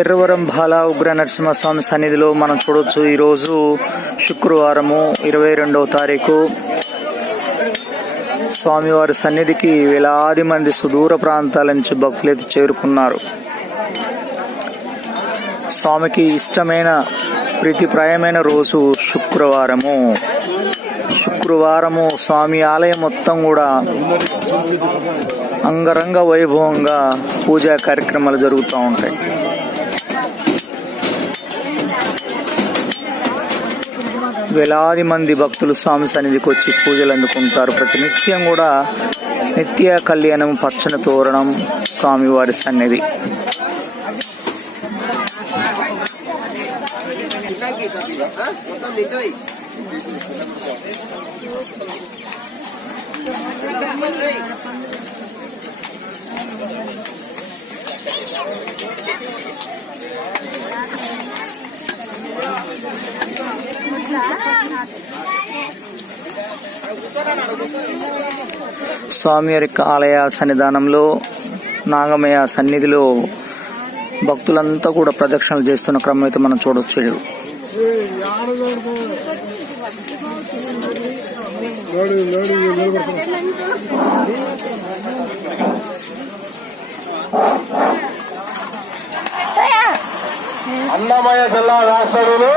ఎర్రవరం బాల ఉగ్ర నరసింహస్వామి సన్నిధిలో మనం చూడొచ్చు. ఈరోజు శుక్రవారము 22వ తారీఖు. స్వామివారి సన్నిధికి వేలాది మంది సుదూర ప్రాంతాల నుంచి భక్తులైతే చేరుకున్నారు. స్వామికి ఇష్టమైన ప్రీతిప్రాయమైన రోజు శుక్రవారము స్వామి ఆలయం మొత్తం కూడా అంగరంగ వైభవంగా పూజా కార్యక్రమాలు జరుగుతూ ఉంటాయి. వేలాది మంది భక్తులు స్వామి సన్నిధికి వచ్చి పూజలు అందుకుంటారు. ప్రతినిత్యం కూడా నిత్య కళ్యాణం, పచ్చని తోరణం స్వామివారి సన్నిధి. స్వామివారి ఆలయ సన్నిధానంలో నాగమయ సన్నిధిలో భక్తులంతా కూడా ప్రదక్షిణలు చేస్తున్న క్రమం అయితే మనం చూడొచ్చు. అన్నమయ్య జిల్లా రాష్ట్రంలో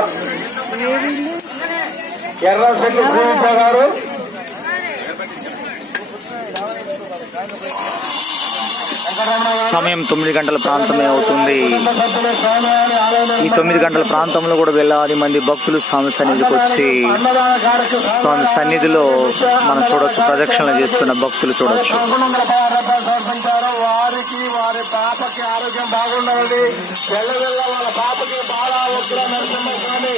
ఎర్రశెట్టి శ్రీనివాస గారు సమయం 9 గంటల ప్రాంతమే అవుతుంది. ఈ 9 గంటల ప్రాంతంలో కూడా వేలాది మంది భక్తులు స్వామి సన్నిధికి వచ్చి స్వామి సన్నిధిలో మనం చూడొచ్చు, ప్రదక్షిణలు చేస్తున్న భక్తులు చూడొచ్చు. వారికి వారి పాపకి ఆరోగ్యం బాగుండాలని, వెళ్ళ వాళ్ళ పాపకి బాగా ఉగ్ర నరసింహస్వామి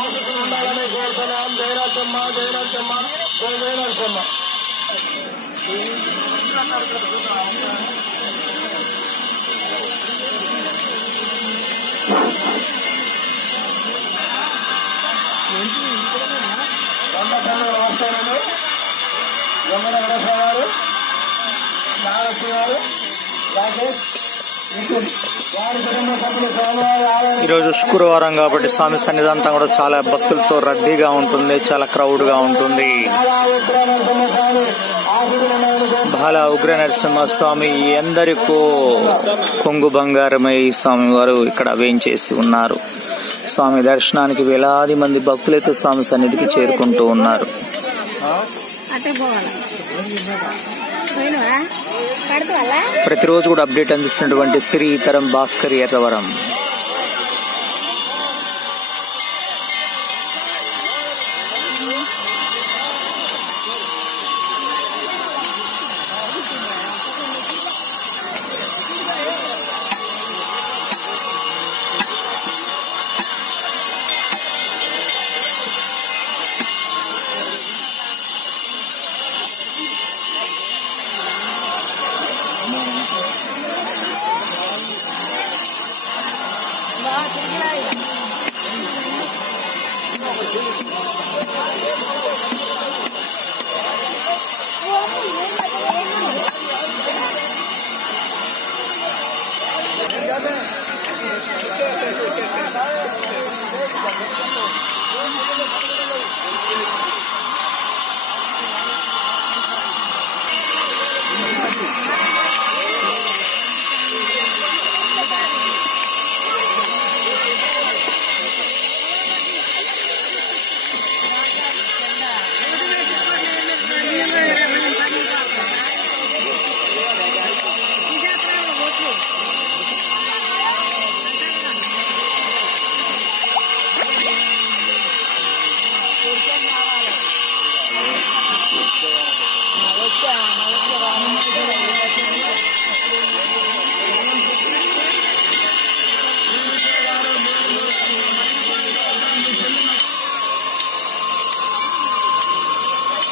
ఆశీస్సులు ఉండాలని కోరుతున్నాం. జయనరసింహ జయనరసింహ జయనరసింహ. ఈరోజు శుక్రవారం కాబట్టి స్వామి సన్నిధి అంతా కూడా చాలా భక్తులతో రద్దీగా ఉంటుంది, చాలా క్రౌడ్ గా ఉంటుంది. బాల ఉగ్ర నరసింహస్వామి ఎందరికో కొంగు బంగారమై స్వామి వారు ఇక్కడ వేంచేసి ఉన్నారు. స్వామి దర్శనానికి వేలాది మంది భక్తులైతే స్వామి సన్నిధికి చేరుకుంటూ ఉన్నారు. ప్రతిరోజు కూడా అప్డేట్ అందిస్తున్నటువంటి శ్రీతరం భాస్కర్ ఎర్రవరం.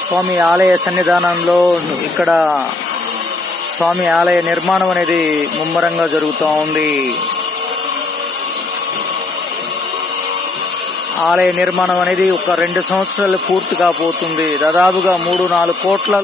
స్వామి ఆలయ సన్నిధానంలో ఇక్కడ స్వామి ఆలయ నిర్మాణం అనేది ముమ్మరంగా జరుగుతూ ఉంది. ఆలయ నిర్మాణం అనేది ఒక 2 సంవత్సరాలు పూర్తి కాబోతుంది. దాదాపుగా 3-4 కోట్ల